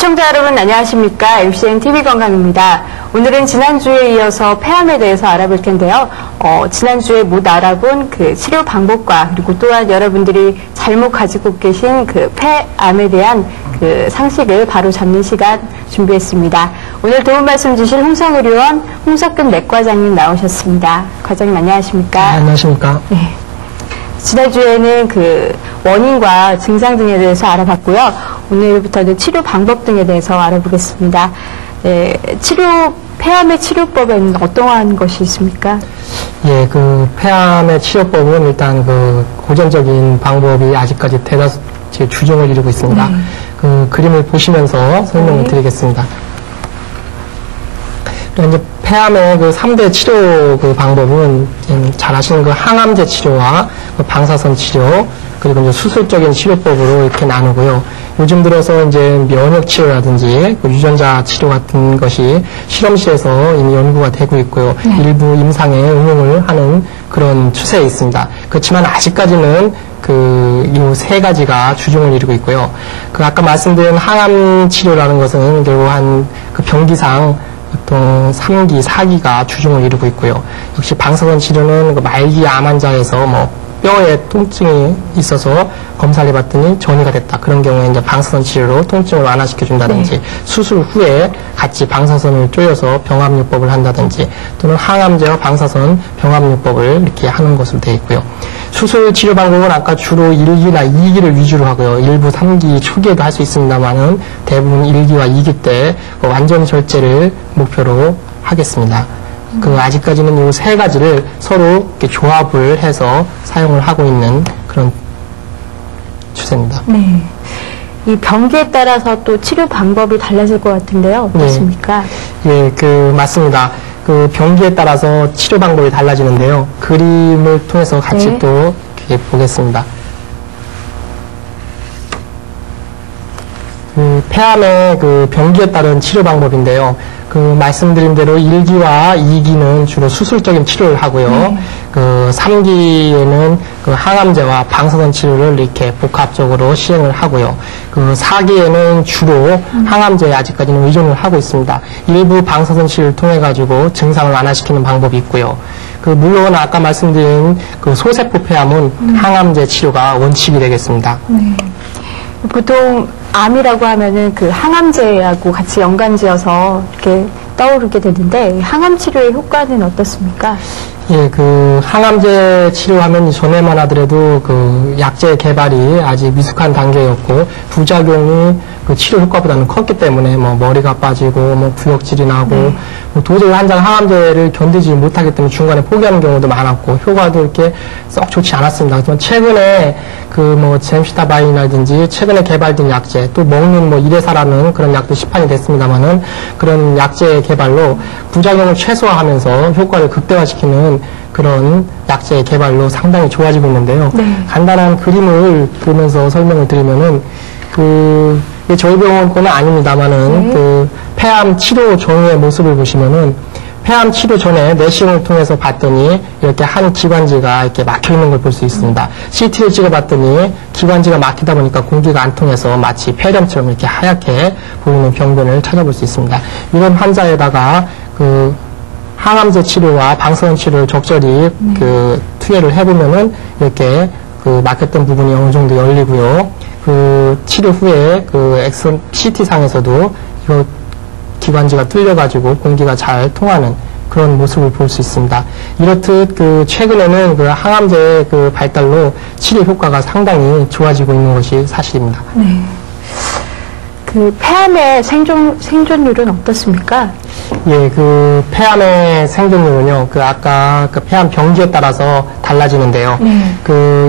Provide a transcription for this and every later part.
시청자 여러분 안녕하십니까? MCN TV건강입니다. 오늘은 지난주에 이어서 폐암에 대해서 알아볼 텐데요. 지난주에 못 알아본 그 치료 방법과 그리고 또한 여러분들이 잘못 가지고 계신 그 폐암에 대한 그 상식을 바로 잡는 시간 준비했습니다. 오늘 도움 말씀 주실 홍성의료원 홍석근 내과장님 나오셨습니다. 과장님 안녕하십니까? 네, 안녕하십니까? 네. 지난주에는 그 원인과 증상 등에 대해서 알아봤고요. 오늘부터는 치료 방법 등에 대해서 알아보겠습니다. 네, 폐암의 치료법에는 어떠한 것이 있습니까? 예, 그 폐암의 치료법은 일단 그 고전적인 방법이 아직까지 대다수 주종을 이루고 있습니다. 그 그림을 보시면서 설명을 드리겠습니다. 이제 폐암의 그 3대 치료 그 방법은 잘 아시는 그 항암제 치료와 그 방사선 치료 그리고 이제 수술적인 치료법으로 이렇게 나누고요. 요즘 들어서 이제 면역 치료라든지 그 유전자 치료 같은 것이 실험실에서 이미 연구가 되고 있고요. 일부 임상에 응용을 하는 그런 추세에 있습니다. 그렇지만 아직까지는 이 세 가지가 주종을 이루고 있고요. 그 아까 말씀드린 항암 치료라는 것은 결국 그 병기상 보통 3기, 4기가 주종을 이루고 있고요. 역시 방사선 치료는 그 말기 암 환자에서 뼈에 통증이 있어서 검사를 해봤더니 전이가 됐다. 그런 경우에 이제 방사선 치료로 통증을 완화시켜준다든지 수술 후에 같이 방사선을 쪼여서 병합요법을 한다든지 또는 항암제와 방사선 병합요법을 이렇게 하는 것으로 되어 있고요. 수술 치료 방법은 아까 주로 1기나 2기를 위주로 하고요. 일부 3기 초기에도 할 수 있습니다만은 대부분 1기와 2기 때 완전 절제를 목표로 하겠습니다. 아직까지는 이 세 가지를 서로 이렇게 조합을 해서 사용을 하고 있는 그런 추세입니다. 네. 이 병기에 따라서 또 치료 방법이 달라질 것 같은데요. 어떻습니까? 네. 예, 맞습니다. 그 병기에 따라서 치료 방법이 달라지는데요. 그림을 통해서 같이 또 이렇게 보겠습니다. 폐암의 그 병기에 따른 치료 방법인데요. 말씀드린 대로 1기와 2기는 주로 수술적인 치료를 하고요. 3기에는 그 항암제와 방사선 치료를 이렇게 복합적으로 시행을 하고요. 4기에는 주로 항암제에 아직까지는 의존을 하고 있습니다. 일부 방사선 치료를 통해 가지고 증상을 완화시키는 방법이 있고요. 물론 아까 말씀드린 그 소세포 폐암은 항암제 치료가 원칙이 되겠습니다. 네. 보통 암이라고 하면은 그 항암제하고 같이 연관지어서 이렇게 떠오르게 되는데 항암 치료의 효과는 어떻습니까? 예, 항암제 치료하면 전에만 하더라도 약제 개발이 아직 미숙한 단계였고 부작용이 치료 효과보다는 컸기 때문에 머리가 빠지고 구역질이 나고 도저히 환자가 항암제를 견디지 못하기 때문에 중간에 포기하는 경우도 많았고 효과도 이렇게 썩 좋지 않았습니다. 하지만 최근에 젬시타바인이라든지 최근에 개발된 약제 또 먹는 이레사라는 그런 약도 시판이 됐습니다만은 그런 약제 개발로 부작용을 최소화하면서 효과를 극대화시키는 그런 약제 개발로 상당히 좋아지고 있는데요. 간단한 그림을 보면서 설명을 드리면은 저희 병원 거는 아닙니다만은 폐암 치료 전후의 모습을 보시면은 폐암 치료 전에 내시경을 통해서 봤더니 이렇게 한 기관지가 이렇게 막혀 있는 걸 볼 수 있습니다. CT를 찍어봤더니 기관지가 막히다 보니까 공기가 안 통해서 마치 폐렴처럼 이렇게 하얗게 보이는 병변을 찾아볼 수 있습니다. 이런 환자에다가 항암제 치료와 방사선 치료를 적절히 투여를 해보면은 이렇게 막혔던 부분이 어느 정도 열리고요. 치료 후에 엑선 CT상에서도 이거 기관지가 뚫려가지고 공기가 잘 통하는 그런 모습을 볼 수 있습니다. 이렇듯 최근에는 항암제 발달로 치료 효과가 상당히 좋아지고 있는 것이 사실입니다. 네. 폐암의 생존율은 어떻습니까? 예, 폐암의 생존율은요, 아까 폐암 병기에 따라서 달라지는데요.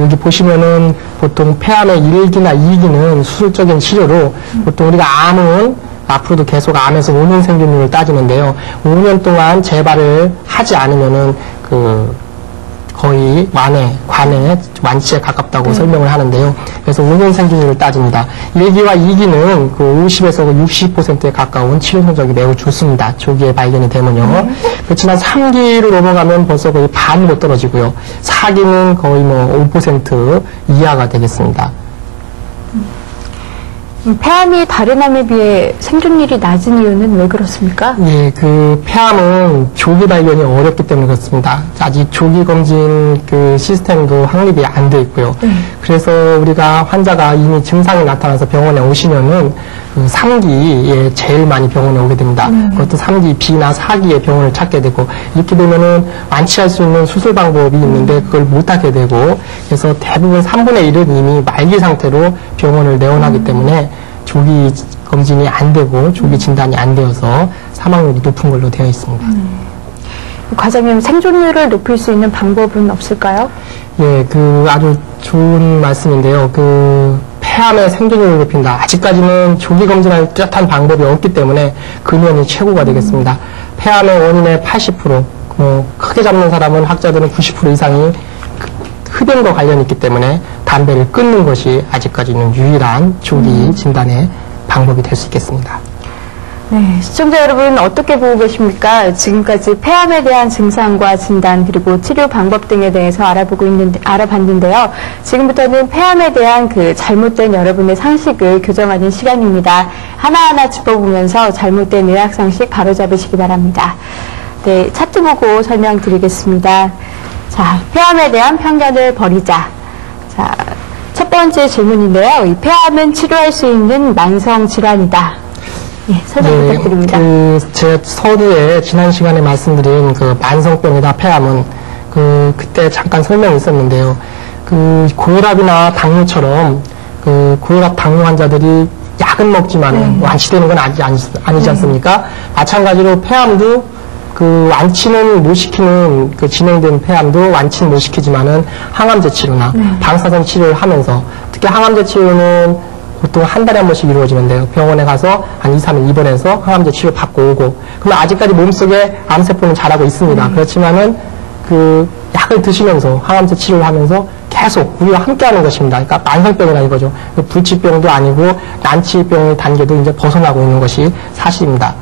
여기 보시면은 보통 폐암의 1기나 2기는 수술적인 치료로 보통 우리가 암은 앞으로도 계속 암에서 5년 생존율을 따지는데요. 5년 동안 재발을 하지 않으면은 거의 관해 완치에 가깝다고 설명을 하는데요. 그래서 5년 생존율을 따집니다. 1기와 2기는 50에서 60%에 가까운 치료 성적이 매우 좋습니다. 조기에 발견이 되면요. 그렇지만 3기로 넘어가면 벌써 거의 반으로 떨어지고요. 4기는 거의 5% 이하가 되겠습니다. 폐암이 다른 암에 비해 생존율이 낮은 이유는 왜 그렇습니까? 예, 그 폐암은 조기 발견이 어렵기 때문에 그렇습니다. 아직 조기 검진 그 시스템도 확립이 안 돼 있고요. 그래서 우리가 환자가 이미 증상이 나타나서 병원에 오시면은 그 3기에 제일 많이 병원에 오게 됩니다. 그것도 3기, B나 4기에 병원을 찾게 되고, 이렇게 되면은 완치할 수 있는 수술 방법이 있는데 그걸 못하게 되고, 그래서 대부분 3분의 1은 이미 말기 상태로 병원을 내원하기 때문에 조기 검진이 안 되고 조기 진단이 안 되어서 사망률이 높은 걸로 되어 있습니다. 과장님, 생존율을 높일 수 있는 방법은 없을까요? 예, 그 아주 좋은 말씀인데요. 그 폐암의 생존율을 높인다. 아직까지는 조기 검진할 뚜렷한 방법이 없기 때문에 금연이 최고가 되겠습니다. 폐암의 원인의 80%, 크게 잡는 사람은 학자들은 90% 이상이 흡연과 관련이 있기 때문에 담배를 끊는 것이 아직까지는 유일한 조기 진단의 방법이 될 수 있겠습니다. 네, 시청자 여러분 어떻게 보고 계십니까? 지금까지 폐암에 대한 증상과 진단 그리고 치료 방법 등에 대해서 알아봤는데요. 지금부터는 폐암에 대한 그 잘못된 여러분의 상식을 교정하는 시간입니다. 하나하나 짚어보면서 잘못된 의학 상식 바로잡으시기 바랍니다. 네, 차트 보고 설명드리겠습니다. 자, 폐암에 대한 편견을 버리자. 자, 첫 번째 질문인데요. 이 폐암은 치료할 수 있는 만성 질환이다. 예, 설명 부탁드립니다. 제 서두에 지난 시간에 말씀드린 그 만성병이다 폐암은 그때 잠깐 설명이 있었는데요. 그 고혈압이나 당뇨처럼 그 고혈압 당뇨 환자들이 약은 먹지만 완치되는 건 아니지 않습니까? 마찬가지로 폐암도 그 완치는 못 시키는 그 진행된 폐암도 완치는 못 시키지만은 항암제 치료나 방사선 치료를 하면서 특히 항암제 치료는 보통 한 달에 한 번씩 이루어지는데요. 병원에 가서 한 2, 3일 입원해서 항암제 치료 받고 오고. 그러면 아직까지 몸속에 암세포는 자라고 있습니다. 그렇지만은 그 약을 드시면서 항암제 치료를 하면서 계속 우리와 함께 하는 것입니다. 그러니까 만성병이라 이거죠. 불치병도 아니고 난치병의 단계도 이제 벗어나고 있는 것이 사실입니다.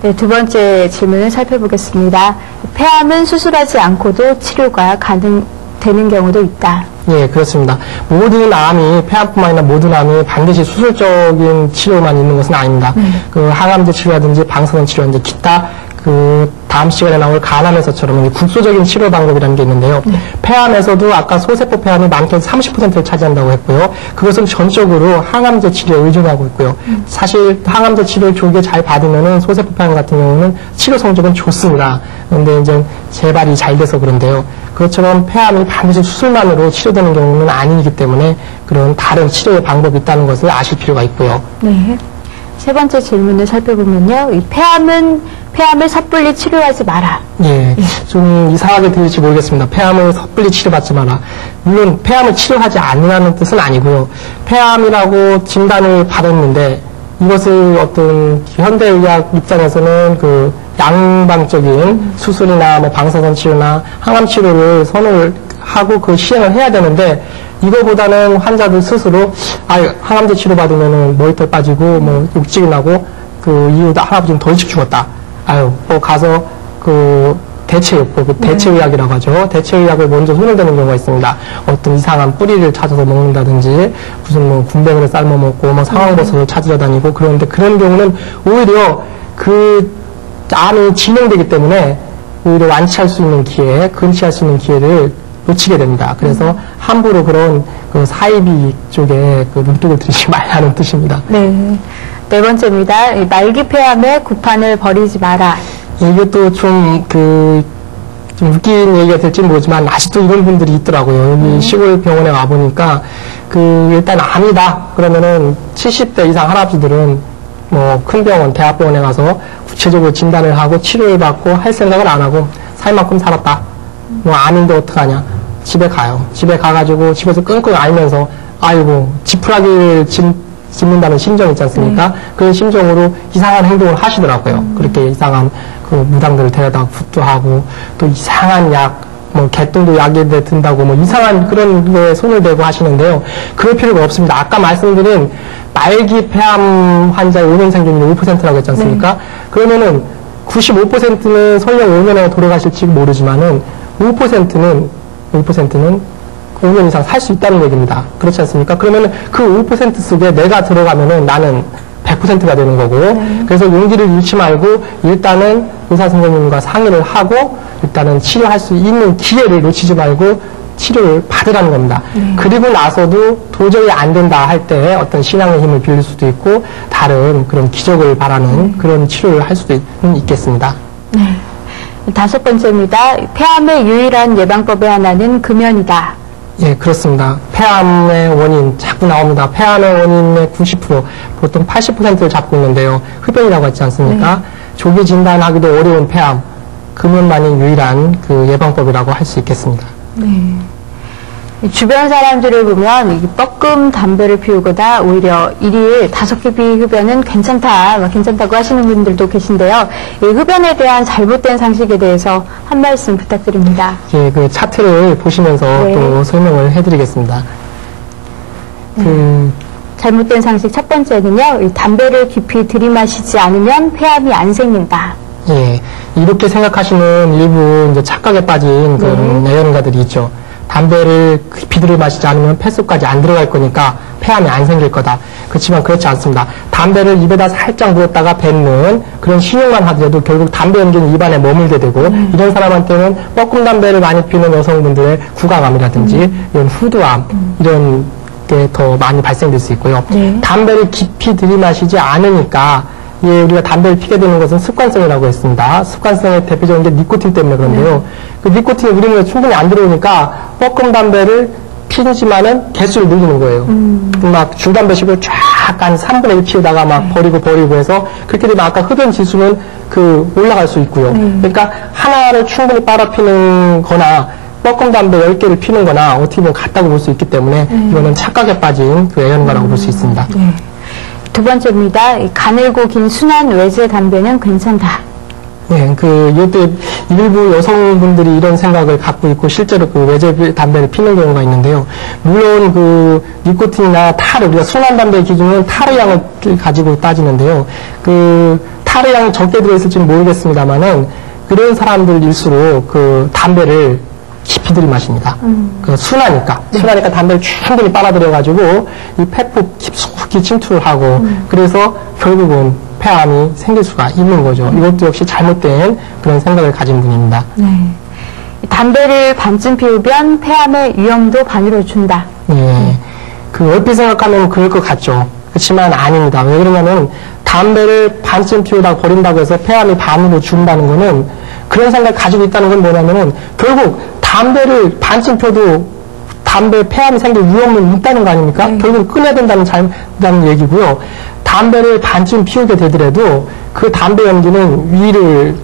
네, 두 번째 질문을 살펴보겠습니다. 폐암은 수술하지 않고도 치료가 가능되는 경우도 있다. 예, 그렇습니다. 모든 암이, 폐암뿐만 아니라 모든 암이 반드시 수술적인 치료만 있는 것은 아닙니다. 그 항암제 치료라든지 방사선 치료라든지 기타 그 다음 시간에 나올 간암에서처럼 국소적인 치료 방법이라는 게 있는데요. 폐암에서도 아까 소세포 폐암이 많게는 30%를 차지한다고 했고요. 그것은 전적으로 항암제 치료에 의존하고 있고요. 사실 항암제 치료를 조기에 잘 받으면은 소세포 폐암 같은 경우는 치료 성적은 좋습니다. 그런데 이제 재발이 잘 돼서 그런데요. 그것처럼 폐암이 반드시 수술만으로 치료되는 경우는 아니기 때문에 그런 다른 치료의 방법이 있다는 것을 아실 필요가 있고요. 네. 세 번째 질문을 살펴보면요. 이 폐암을 섣불리 치료하지 마라. 예, 좀 이상하게 들릴지 모르겠습니다. 폐암을 섣불리 치료받지 마라. 물론 폐암을 치료하지 않으라는 뜻은 아니고요. 폐암이라고 진단을 받았는데 이것을 어떤 현대의학 입장에서는 그 양방적인 수술이나 뭐 방사선 치료나 항암 치료를 선호를 하고 그 시행을 해야 되는데 이거보다는 환자들 스스로 항암제 치료 받으면은 머리털 빠지고 뭐 욕질이 나고 그 이후 할아버지는 더 일찍 죽었다. 가서 그 대체요법, 그 대체의학이라고 하죠. 대체의학을 먼저 손을 대는 경우가 있습니다. 어떤 이상한 뿌리를 찾아서 먹는다든지 무슨 뭐 군뱅이를 삶아 먹고 뭐 상황버섯을 찾으러 다니고 그런데 그런 경우는 오히려 그 암이 진행되기 때문에 오히려 완치할 수 있는 기회, 근치할 수 있는 기회를 놓치게 됩니다. 그래서 함부로 그런 그 사이비 쪽에 그 눈독을 들이지 말라는 뜻입니다. 네. 네 번째입니다. 말기 폐암에 구판을 버리지 마라. 이것도 좀 웃긴 얘기가 될지 모르지만 아직도 이런 분들이 있더라고요. 여기 시골 병원에 와보니까 일단 암이다 그러면은 70대 이상 할아버지들은 뭐 큰 병원, 대학병원에 가서 구체적으로 진단을 하고 치료를 받고 할 생각을 안 하고 살 만큼 살았다. 뭐 암인데 어떡하냐. 집에 가요. 집에 가가지고 집에서 끙끙 앓면서 아이고 지푸라기를 짚는다는 심정 있지 않습니까? 그 심정으로 이상한 행동을 하시더라고요. 그렇게 이상한 그 무당들을 데려다가 굿도 하고 또 이상한 약, 뭐 개똥도 약에 든다고 뭐 이상한 그런 거에 손을 대고 하시는데요. 그럴 필요가 없습니다. 아까 말씀드린 말기 폐암 환자의 5년 생존율이 5%라고 했지 않습니까? 그러면은 95%는 설령 5년에 돌아가실지 모르지만은 5%는 5년 이상 살 수 있다는 얘기입니다. 그렇지 않습니까? 그러면 그 5% 속에 내가 들어가면은 나는 100%가 되는 거고, 그래서 용기를 잃지 말고 일단은 의사 선생님과 상의를 하고 일단은 치료할 수 있는 기회를 놓치지 말고 치료를 받으라는 겁니다. 그리고 나서도 도저히 안 된다 할 때 어떤 신앙의 힘을 빌릴 수도 있고 다른 그런 기적을 바라는 그런 치료를 할 수도 있겠습니다. 네. 5번째입니다. 폐암의 유일한 예방법의 하나는 금연이다. 예, 그렇습니다. 폐암의 원인 자꾸 나옵니다. 폐암의 원인의 90%, 보통 80%를 잡고 있는데요. 흡연이라고 했지 않습니까? 조기 진단하기도 어려운 폐암, 금연만이 유일한 그 예방법이라고 할 수 있겠습니다. 네. 주변 사람들을 보면 이 뻐끔 담배를 피우거나 오히려 일일 5개 흡연은 괜찮다고 하시는 분들도 계신데요. 이 흡연에 대한 잘못된 상식에 대해서 한 말씀 부탁드립니다. 예, 그 차트를 보시면서 또 설명을 해드리겠습니다. 잘못된 상식 첫 번째는요, 이 담배를 깊이 들이마시지 않으면 폐암이 안 생긴다. 예, 이렇게 생각하시는 일부 이제 착각에 빠진 그런 애연가들이 있죠. 담배를 깊이 들이마시지 않으면 폐 속까지 안 들어갈 거니까 폐암이 안 생길 거다. 그렇지만 그렇지 않습니다. 담배를 입에다 살짝 물었다가 뱉는 그런 신용만 하더라도 결국 담배 연기는 입안에 머물게 되고 이런 사람한테는 뻐끔 담배를 많이 피우는 여성분들의 구강암이라든지 이런 후두암 이런 게 더 많이 발생될 수 있고요. 담배를 깊이 들이마시지 않으니까 예, 우리가 담배를 피게 되는 것은 습관성이라고 했습니다. 습관성의 대표적인 게 니코틴 때문에 그런데요. 그 니코틴이 우리 몸에 충분히 안 들어오니까 뻐끔 담배를 피우지만은 개수를 늘리는 거예요. 막 줄담배식으로 쫙 한 3분의 1 피우다가 막 버리고 해서 그렇게 되면 아까 흡연 지수는 올라갈 수 있고요. 그러니까 하나를 충분히 빨아 피는 거나 뻐끔 담배 10개를 피는 거나 어떻게 보면 같다고 볼 수 있기 때문에 이거는 착각에 빠진 그 애연가라고 볼 수 있습니다. 두 번째입니다. 가늘고 긴 순한 외제 담배는 괜찮다. 네, 이때 일부 여성분들이 이런 생각을 갖고 있고 실제로 외제 담배를 피는 경우가 있는데요. 물론 니코틴이나 타르, 우리가 순한 담배의 기준은 타르 양을 가지고 따지는데요. 타르 양이 적게 들어있을지는 모르겠습니다만은 그런 사람들일수록 담배를 깊이 들이마십니다. 순하니까 담배를 충분히 빨아들여가지고 이 폐폭 깊숙이 침투를 하고 그래서 결국은 폐암이 생길 수가 있는 거죠. 이것도 역시 잘못된 그런 생각을 가진 분입니다. 네. 담배를 반쯤 피우면 폐암의 위험도 반으로 준다. 네. 얼핏 생각하면 그럴 것 같죠. 그렇지만 아닙니다. 왜 그러냐면 담배를 반쯤 피우다가 버린다고 해서 폐암이 반으로 준다는 거는 그런 생각을 가지고 있다는 건 뭐냐면은 결국 담배를 반쯤 펴도 폐암이 생길 위험은 있다는 거 아닙니까? 결국 끊어야 된다는 얘기고요. 담배를 반쯤 피우게 되더라도 그 담배 연기는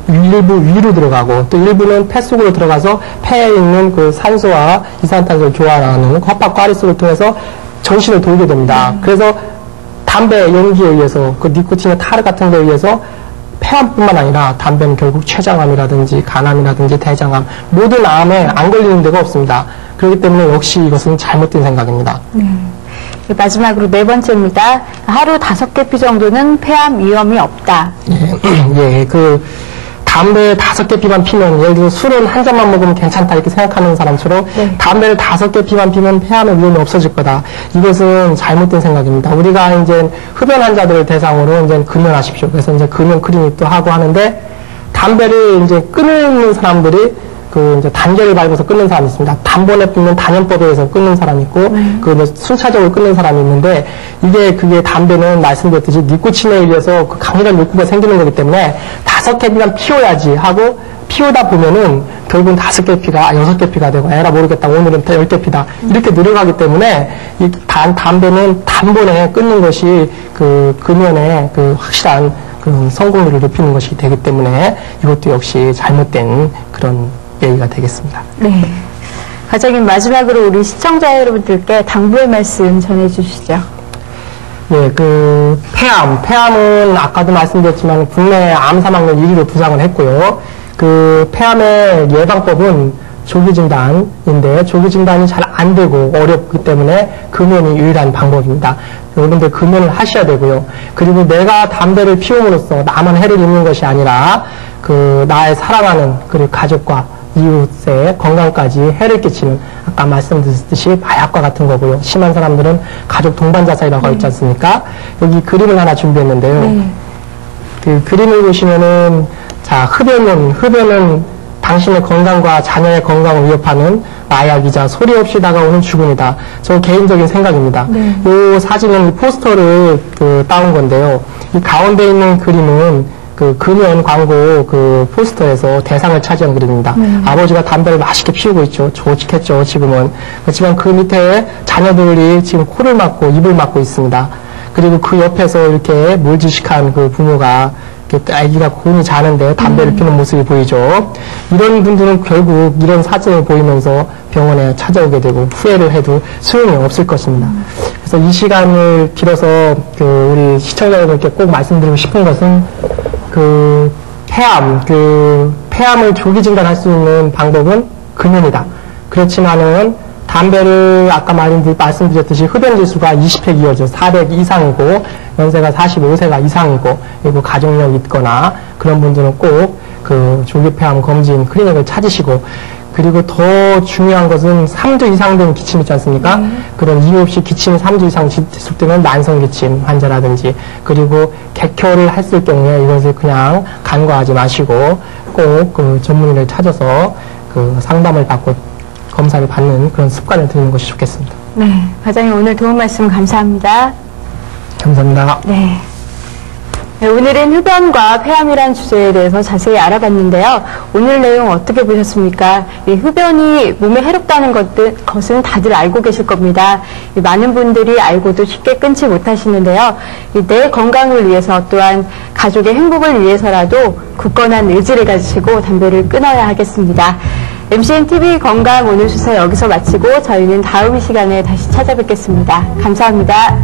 일부 위로 들어가고 또 일부는 폐 속으로 들어가서 폐에 있는 산소와 이산탄소를 교환하는 헛박과리수를 통해서 전신을 돌게 됩니다. 그래서 담배 연기에 의해서 니코틴이나 타르 같은 거에 의해서 폐암뿐만 아니라 담배는 결국 췌장암이라든지 간암이라든지 대장암 모든 암에 안 걸리는 데가 없습니다. 그렇기 때문에 역시 이것은 잘못된 생각입니다. 마지막으로 4번째입니다. 하루 5개 피 정도는 폐암 위험이 없다. 예, 담배 5개 피만 피면, 예를 들어 술은 한 잔만 먹으면 괜찮다 이렇게 생각하는 사람처럼 담배를 5개 피만 피면 폐암의 위험이 없어질 거다. 이것은 잘못된 생각입니다. 우리가 이제 흡연 환자들을 대상으로 이제 금연하십시오. 그래서 이제 금연 클리닉도 하고 하는데 담배를 이제 끊는 사람들이 이제 단계를 밟아서 끊는 사람이 있습니다. 단번에 끊는 단연법에 의해서 끊는 사람이 있고, 순차적으로 끊는 사람이 있는데, 그게 담배는 말씀드렸듯이 니코틴에 의해서 강렬한 욕구가 생기는 거기 때문에 5개 피만 피워야지 하고, 피우다 보면은 결국은 5개 피가 6개 피가 되고, 에라 모르겠다. 오늘은 10개 피다. 이렇게 늘어가기 때문에, 담배는 단번에 끊는 것이 금연의 확실한 그런 성공률을 높이는 것이 되기 때문에 이것도 역시 잘못된 그런 얘기가 되겠습니다. 네. 과장님, 마지막으로 우리 시청자 여러분들께 당부의 말씀 전해주시죠. 네, 폐암은 아까도 말씀드렸지만 국내 암 사망률 1위로 부상을 했고요. 폐암의 예방법은 조기 진단인데 조기 진단이 잘 안 되고 어렵기 때문에 금연이 유일한 방법입니다. 여러분들 금연을 하셔야 되고요. 그리고 내가 담배를 피움으로써 나만 해를 입는 것이 아니라 나의 사랑하는 그리고 가족과 이웃의 건강까지 해를 끼치는 아까 말씀드렸듯이 마약과 같은 거고요. 심한 사람들은 가족 동반 자살이라고 있지 않습니까? 여기 그림을 하나 준비했는데요. 그 그림을 보시면은 자 흡연은 당신의 건강과 자녀의 건강을 위협하는 마약이자 소리 없이 다가오는 죽음이다. 저 개인적인 생각입니다. 이 사진은 포스터를 따온 건데요. 이 가운데 있는 그림은 그 금연 광고 그 포스터에서 대상을 차지한 그림입니다. 아버지가 담배를 맛있게 피우고 있죠. 좋겠죠, 지금은. 그렇지만 그 밑에 자녀들이 지금 코를 막고 입을 막고 있습니다. 그리고 그 옆에서 이렇게 몰지식한 그 부모가 아기가 곤히 자는데 담배를 피우는 모습이 보이죠. 이런 분들은 결국 이런 사진을 보이면서 병원에 찾아오게 되고 후회를 해도 소용이 없을 것입니다. 그래서 이 시간을 빌어서 우리 시청자 여러분께 꼭 말씀드리고 싶은 것은 폐암을 조기 진단할 수 있는 방법은 금연이다. 그렇지만은 담배를 아까 말씀드렸듯이 흡연 지수가 20회 이어져 400 이상이고 연세가 45세가 이상이고 그리고 가족력 있거나 그런 분들은 꼭 그 조기 폐암 검진 클리닉을 찾으시고 그리고 더 중요한 것은 3주 이상 된 기침 있지 않습니까? 그런 이유 없이 기침이 3주 이상 지속되면 만성 기침 환자라든지 그리고 객혈을 했을 경우에 이것을 그냥 간과하지 마시고 꼭 그 전문의를 찾아서 그 상담을 받고 검사를 받는 그런 습관을 들이는 것이 좋겠습니다. 네, 과장님 오늘 도움 말씀 감사합니다. 감사합니다. 네. 네, 오늘은 흡연과 폐암이라는 주제에 대해서 자세히 알아봤는데요. 오늘 내용 어떻게 보셨습니까? 이 흡연이 몸에 해롭다는 것은 다들 알고 계실 겁니다. 많은 분들이 알고도 쉽게 끊지 못하시는데요. 내 건강을 위해서 또한 가족의 행복을 위해서라도 굳건한 의지를 가지시고 담배를 끊어야 하겠습니다. MCN TV 건강 오늘 수사 여기서 마치고 저희는 다음 시간에 다시 찾아뵙겠습니다. 감사합니다.